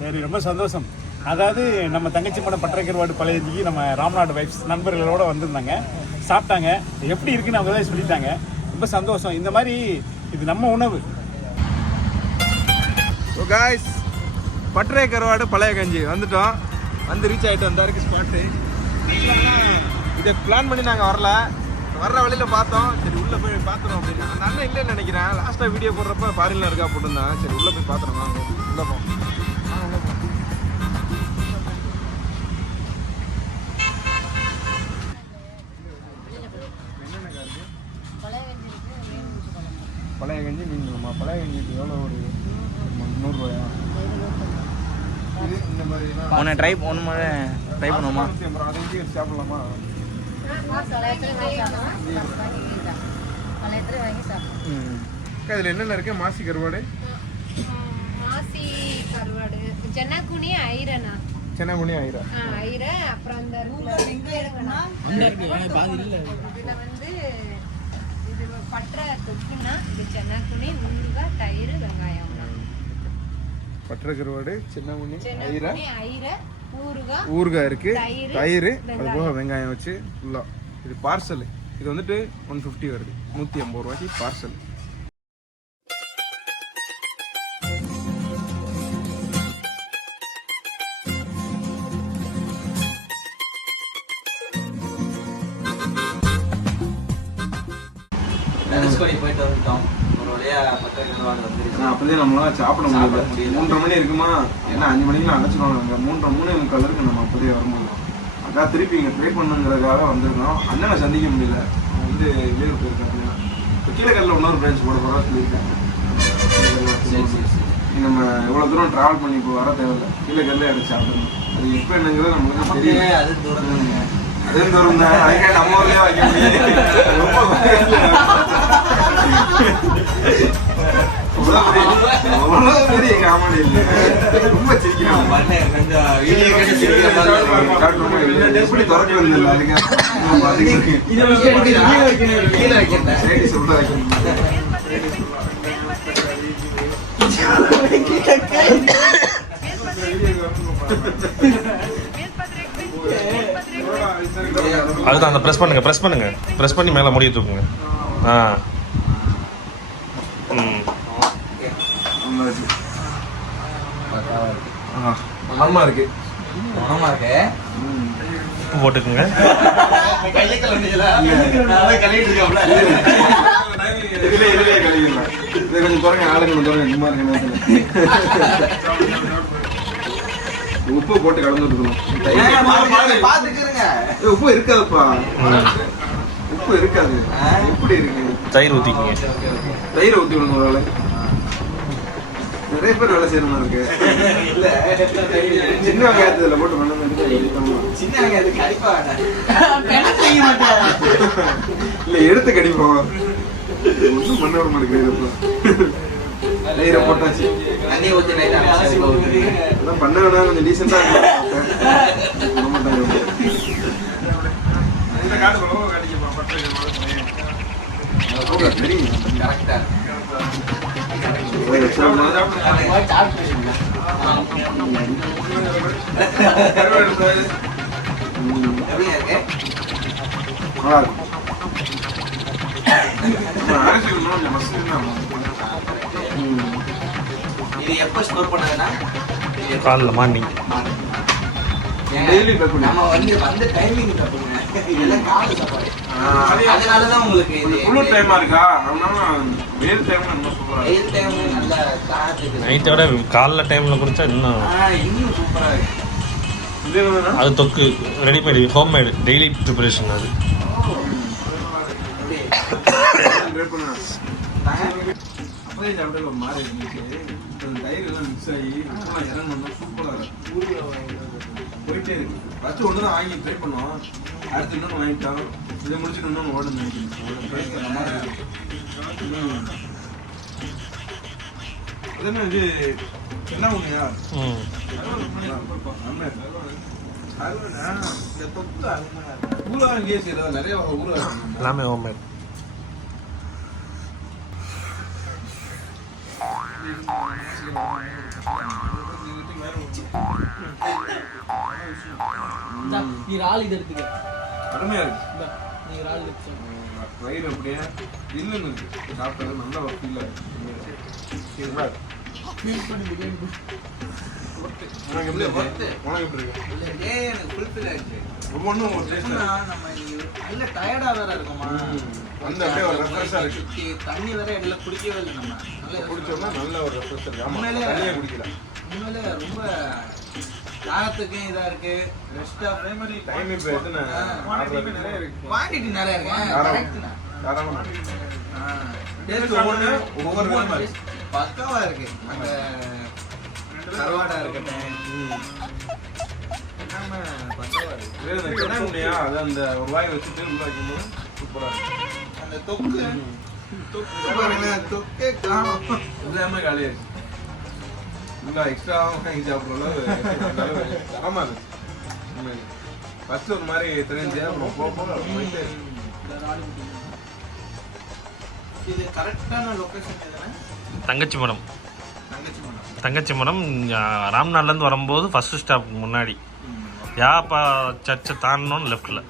சரி ரொம்ப சந்தோஷம். அதாவது நம்ம தங்கச்சி மடம் பட்டரைக்கர்வாடு பழையதிக்கு நம்ம ராம்நாடு வைஃப்ஸ் நண்பர்களோட வந்திருந்தாங்க. சாப்பிட்டாங்க. எப்படி இருக்குன்னு அவங்க தான் சொல்லிட்டாங்க. ரொம்ப சந்தோஷம். இந்த மாதிரி இது நம்ம உணவு. காய்ஸ் பட்டரை கருவாடு பழைய கஞ்சி. வந்துட்டோம். வந்து ரீச் ஆகிட்டு வந்தா இருக்கு ஸ்பாட்டு இதை பிளான் பண்ணி நாங்கள் வரல. வர்ற வழியில் பார்த்தோம். சரி உள்ளே போய் பார்த்துறோம் அப்படின்னு. அந்த அண்ணன் இல்லைன்னு நினைக்கிறேன். லாஸ்ட்டாக வீடியோ போடுறப்ப ஃபாரினில் இருக்கா போட்டிருந்தேன். சரி உள்ளே போய் பார்த்துறோம் வாங்க உள்ளே போ பழைய கஞ்சி மீன் குழம்பா? பழைய கஞ்சிக்கு எவ்வளோ ஒரு நூறுரூவாயா இது இந்த மாதிரி ஒன்று ட்ரை ஒன்று ட்ரை பண்ணுவோமா? சாப்பிடலாமா? இதுல என்னென்ன இருக்கு? மாசி கருவாடு? மாசி கருவாடு ஜனகுனி ஐரனா. சென்னகுனி ஆயிரம் ஆ, ஐர அப்புறம் அந்த இருக்குல்ல, இதுல வந்து இது பற்ற தொக்குன்னா இது சென்னகுனி ஊறுகாய் தயிர் வெங்காயம். பற்ற கருவாடு ஆயிரம் சென்னகுனி ஐர ஊறுகாய் இருக்கு தயிர், தயிர் அது வெங்காயம். போக வெங்காயம். வச்சு ஃபுல்லா இது பார்சல் இது வந்துட்டு ஒன் ஃபிஃப்டி வருது. நூற்றி ஐம்பது ரூபாய்க்கு பார்சல் தனுஷ்கோடி போயிட்டு வந்துட்டோம். ஒரு வழியா அப்பதே நம்மளால சாப்பிட முடியல. மூன்றரை மணி இருக்குமா? ஏன்னா அஞ்சு மணிக்கெல்லாம் அடைச்சிடுவாங்க மூன்றரை மூணு முக்கால் இருக்கு நம்ம அப்பதே வரும்போது. அக்கா திருப்பி இங்கே ட்ரை பண்ணுங்கிறதுக்காக வந்திருக்கோம். அண்ணனை சந்திக்க முடியல. வந்து லீவு போயிருக்காங்க இப்போ கீழக்கல்ல இன்னொரு பிரான்ச் போட போகிறா நீ நம்ம இவ்வளோ தூரம் ட்ராவல் பண்ணி இப்போ வர தேவையில்ல. கீழக்கல்ல எடுத்து சாப்பிடணும். அது எப்போ என்னங்கிறது நம்மளுக்கு தெரியல அது தூரம் அதுவும் தூரம் தான் அதுக்காக நம்ம ஊர்லயே வைக்க முடியாது. ரொம்ப அவ்வளோ பெரிய- காமெடி இல்லை ரொம்ப சிரிக்கிறான் பண்ணு, கொஞ்சம் வீடியோ கேட்டு சிரிக்கிற மாதிரி அதுதான் அந்த ப்ரெஸ் பண்ணுங்க ப்ரெஸ் பண்ணுங்க. ப்ரெஸ் பண்ணி மேலே முடிய தூக்குங்க. ஆ. ம். ஆமா இருக்கு. ஆமா இருக்கு. உப்பு போட்டுக்குங்க. கையை கழுவுனீங்களா? அதான் உப்பு போட்டு கலந்து விட்டுக்கணும் ஏங்க, பாத்து- பாத்துக்கிறேங்க. ஏய், உப்பு இருக்காதுப்பா உப்பு இருக்காது. எப்படி இருக்கு? தயிர் ஊற்றிக்கிங்க தயிரை ஊற்றி விடுங்க ஒரு வேளை நிறைய பேர் வேலை செய்யற மாதிரி இருக்கு. இல்ல, சின்ன வெங்காயத்துல போட்டு பண்ண சின்ன வெங்காயத்துக்கு மாட்டாரா? இல்ல எடுத்து கடிப்போம். ஒன்றும் பண்ண விட மாட்டேங்குது தயிரை போட்டாச்சு தண்ணி போகுது. அதான் பண்ண வேணா கொஞ்சம் டீசெண்டா Correct ஆ. இது எப்ப ஸ்டோர் பண்ணதுன்னா? காலைல மார்னிங் பண்ணு. நம்ம வந்து வந்த டைமிங் தப்புங்க இதெல்லாம் காலை சாப்பாடு. அதனாலதான் உங்களுக்கு இது குளிர் டைமா இருக்கா? அதனால வெயில் சூப்பரா இருக்கு. வெயில் டைம் நல்ல தாகத்துக்கு நைட்டை விட காலைல டைமில் குடிச்சா இன்னும் ஆ, இன்னும் சூப்பரா இருக்கு. அது தொக்கு ரெடிமேடு ஹோம்மேடு டெய்லி ப்ரிப்பரேஷன் அது. ட்ரை பண்ணா அப்படியே ஒரு மாதிரி இருந்துச்சு. இந்த தயிர் எல்லாம் மிக்ஸ் ஆகி உப்புலாம் இறங்கணும் சூப்பராக இருக்கும். போயிட்டே இருக்கு. ஃபஸ்ட்டு ஒன்று தான் வாங்கி ட்ரை பண்ணோம். அடுத்து இன்னொன்று வாங்கிட்டோம். இதை முடிச்சுட்டு இன்னொன்று ஓட நினைக்கிறேன். அதே இது என்ன ஒண்ணுயா ம் ஊரா நிறைய வகை எல்லாமே ஹோம்மேட் நீ இது எடுத்துக்க. அருமையா இருக்கு. நீ இறால் எடுத்து வயிறு அப்படியே இல்லைன்னு இருக்கு. சாப்பிட்டது நல்ல ஃபீல் தண்ணி வேற இடையில குடிக்கவே இல்லை நம்ம. நல்ல குடிச்சோம்னா நல்ல ஒரு ரெஃப்ரெஷ் இருக்கு. உண்மையிலே ரொம்ப தாகத்துக்கும் இதா இருக்கு. ரெஸ்ட் ஆஃப் டைம் இப்போ எத்தனை? நிறைய இருக்கு. குவான்டிட்டி நிறைய இருக்கு. டேஸ்ட் ஒவ்வொரு விதமா இருக்கு. பக்காவா இருக்கு. அந்த கருவாடா இருக்கட்டும். அந்த ஒரு வாய் வச்சுட்டு சூப்பரா அந்த தொக்கு. தொக்கு தொக்கே காணும். எல்லாமே இல்லை எக்ஸ்ட்ரா வாங்கி சாப்பிட்ற அளவு அந்த அளவு. தரமா இருக்கு ஃபர்ஸ்ட் ஒரு மாதிரி தெரிஞ்சு அப்புறம் போக போக போயிட்டு. இது கரெக்டான லொகேஷன் எதுனா? தங்கச்சி மடம். தங்கச்சி மடம். ராம்நாட்லேருந்து வரும்போது ஃபர்ஸ்ட் ஸ்டாப் முன்னாடி. யாப்பா சர்ச்சை தாண்டணும் லெஃப்டில்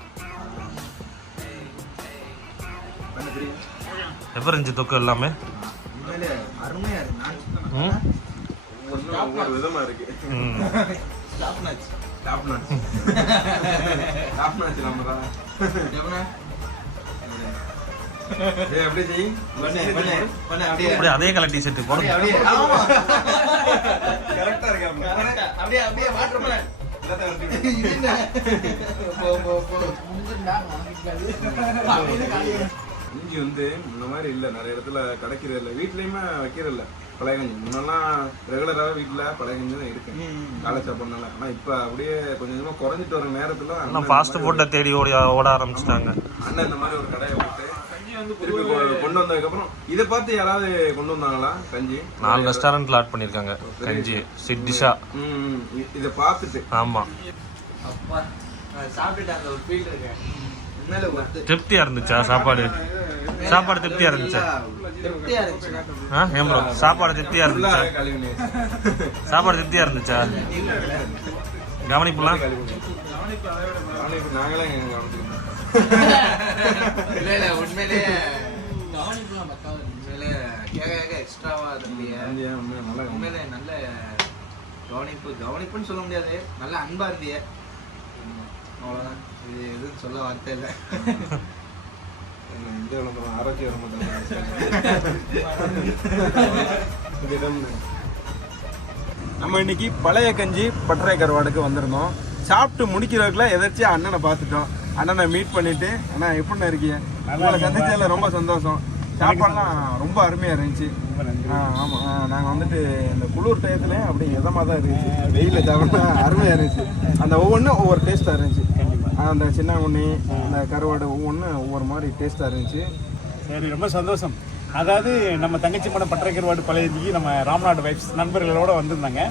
எப்போ இருந்துச்சு தொக்கு எல்லாமே? உண்மையிலே அருமையா இருக்கு. ஒவ்வொரு விதமா இருக்கு. ம் ஸ்டாப் நாச்சு டாப் நாச்சு டாப் நாச்சு நம்ம தான் அதே கலர் டிஷர்ட் போடுங்க அப்படியே ஆமா. கரெக்டா இருக்கு கரெக்டா. அப்படியே அப்படியே வாட்டர் மேலன் இது என்ன? போ போ போ. இஞ்சி வந்து இந்த மாதிரி இல்ல. நிறைய இடத்துல கிடைக்கிறது இல்ல. வீட்லயுமே வைக்கிறது இல்ல பழைய கஞ்சி முன்னெல்லாம் ரெகுலராகவே வீட்டுல பழைய கஞ்சி தான் இருக்கு. காலை சாப்பாடுனால. ஆனா இப்ப அப்படியே கொஞ்சம் கொஞ்சமா குறைஞ்சிட்டு வர நேரத்துல அண்ணன் ஃபாஸ்ட் ஃபுட்டை தேடி ஓடி ஓட ஆரம்பிச்சிட்டாங்க. அண்ணன் இந்த மாதிரி ஒரு கடையை போட்டு திருப்பி கொ- கொண்டு வந்ததுக்கு அப்புறம் இதை பார்த்து யாராவது கொண்டு வந்தாங்களா கஞ்சி? நாலு ரெஸ்டாரண்ட்ல ஆட் பண்ணியிருக்காங்க. கஞ்சி சிட் டிஷா ம், ம். இ- இதை பார்த்துட்டு. ஆமாம் அப்பா சாப்பிட்டுட்டு அந்த ஒரு ஃபீல் இருக்கு. திருப்தியாக இருந்துச்சா சாப்பாடு? சாப்பாடு திருப்தியாக இருந்துச்சா? திருப்தியா இருந்துச்சுண்ணா ஆ ஏன் சாப்பாடு திருப்தியாக இருந்துச்சா? சாப்பாடு திருப்தியாக இருந்துச்சா? கவனிப்புலாம்? உண்மையிலே. உண்மையிலே நல்ல கவனிப்பு. கவனிப்புன்னு சொல்ல முடியாது. நல்ல அன்பா இருந்திய. அவ்வளோதான் இது எதுவும் சொல்ல வார்த்தை இல்லை. இந்த விளம்பரம் ஆரோக்கிய விளம்பரம் நம்ம இன்னைக்கு பழைய கஞ்சி பட்டறை கருவாடுக்கு வந்திருந்தோம். சாப்பிட்டு முடிக்கிறதுக்குள்ள எதாச்சும் அண்ணனை பார்த்துட்டோம். அண்ணனை மீட் பண்ணிட்டு அண்ணா எப்படிண்ணா இருக்கீங்க? உங்களை சந்திச்சதுல ரொம்ப சந்தோஷம். சாப்பாடுலாம் ரொம்ப அருமையா இருந்துச்சு. ஆ, ஆமா. ஆ, நாங்க வந்துட்டு இந்த குளிர் டயத்துல அப்படியே இதமா தான் இருந்துச்சு வெயில சாப்பிட்டா அருமையா இருந்துச்சு. அந்த ஒவ்வொன்றும் ஒவ்வொரு டேஸ்டா இருந்துச்சு. அந்த சின்ன உண்ணி அந்த கருவாடு ஒவ்வொன்றும் ஒவ்வொரு மாதிரி டேஸ்டா இருந்துச்சு. சரி ரொம்ப சந்தோஷம். அதாவது நம்ம தங்கச்சி மடம் பட்டரைக்கருவாடு பழையதிக்கு நம்ம ராம்நாடு வைஃப்ஸ் நண்பர்களோட வந்திருந்தாங்க.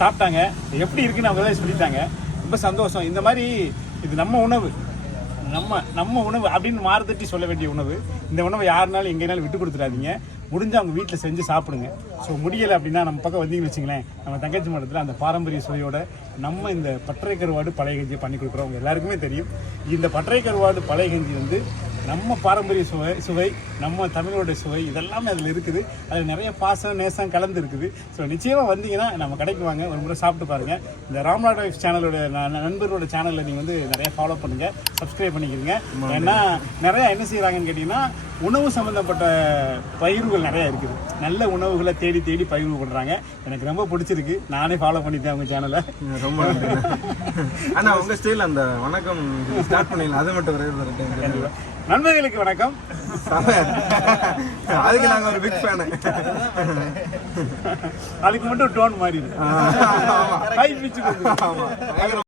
சாப்பிட்டாங்க. எப்படி இருக்குன்னு அவங்க தான் சொல்லிட்டாங்க. ரொம்ப சந்தோஷம். இந்த மாதிரி இது நம்ம உணவு. நம்ம நம்ம உணவு அப்படின்னு மாறுதட்டி சொல்ல வேண்டிய உணவு. இந்த உணவை யாருனாலும் எங்கேனாலும் விட்டு கொடுத்துடாதீங்க. முடிஞ்சு அவங்க வீட்டில் செஞ்சு சாப்பிடுங்க. ஸோ முடியலை அப்படின்னா நம்ம பக்கம் வந்தீங்கன்னு வச்சுங்களேன் நம்ம தங்கச்சி மடத்தில் அந்த பாரம்பரிய சுவையோட நம்ம இந்த பற்றை கருவாடு பழைய கஞ்சியை பண்ணி கொடுக்குறோம். அவங்க எல்லாருக்குமே தெரியும். இந்த பற்றை கருவாடு பழைய கஞ்சி வந்து நம்ம பாரம்பரிய சுவை சுவை நம்ம தமிழோட சுவை இதெல்லாமே அதில் இருக்குது. அதில் நிறைய பாசம் நேசம் கலந்து இருக்குது. ஸோ நிச்சயமாக வந்தீங்கன்னா நம்ம கடைக்கு வாங்க. ஒரு முறை சாப்பிட்டு பாருங்கள் இந்த ராம்நாட் வைஃப் சேனலோட ந- நண்பரோட சேனலில் நீங்கள் வந்து நிறைய ஃபாலோ பண்ணுங்கள் சப்ஸ்கிரைப் பண்ணிக்கிறீங்க. ஏன்னா நிறையா என்ன செய்கிறாங்கன்னு கேட்டிங்கன்னா உணவு சம்மந்தப்பட்ட பயிர்கள் நிறையா இருக்குது. நல்ல உணவுகளை தேடி தேடி பயிர் பண்ணுறாங்க எனக்கு ரொம்ப பிடிச்சிருக்கு. நானே ஃபாலோ பண்ணிட்டேன் அவங்க சேனலை ரொம்ப நன்றி ஆனா உங்க ஸ்டைல் அந்த வணக்கம் ஸ்டார்ட் பண்ணிடலாம். அது மட்டும் ஒரே. நண்பர்களுக்கு வணக்கம். அதுக்கு நாங்க ஒரு பிக் ஃபேனு அதுக்கு மட்டும் டோன் மாறி ஹை பிச்சு ஆமா.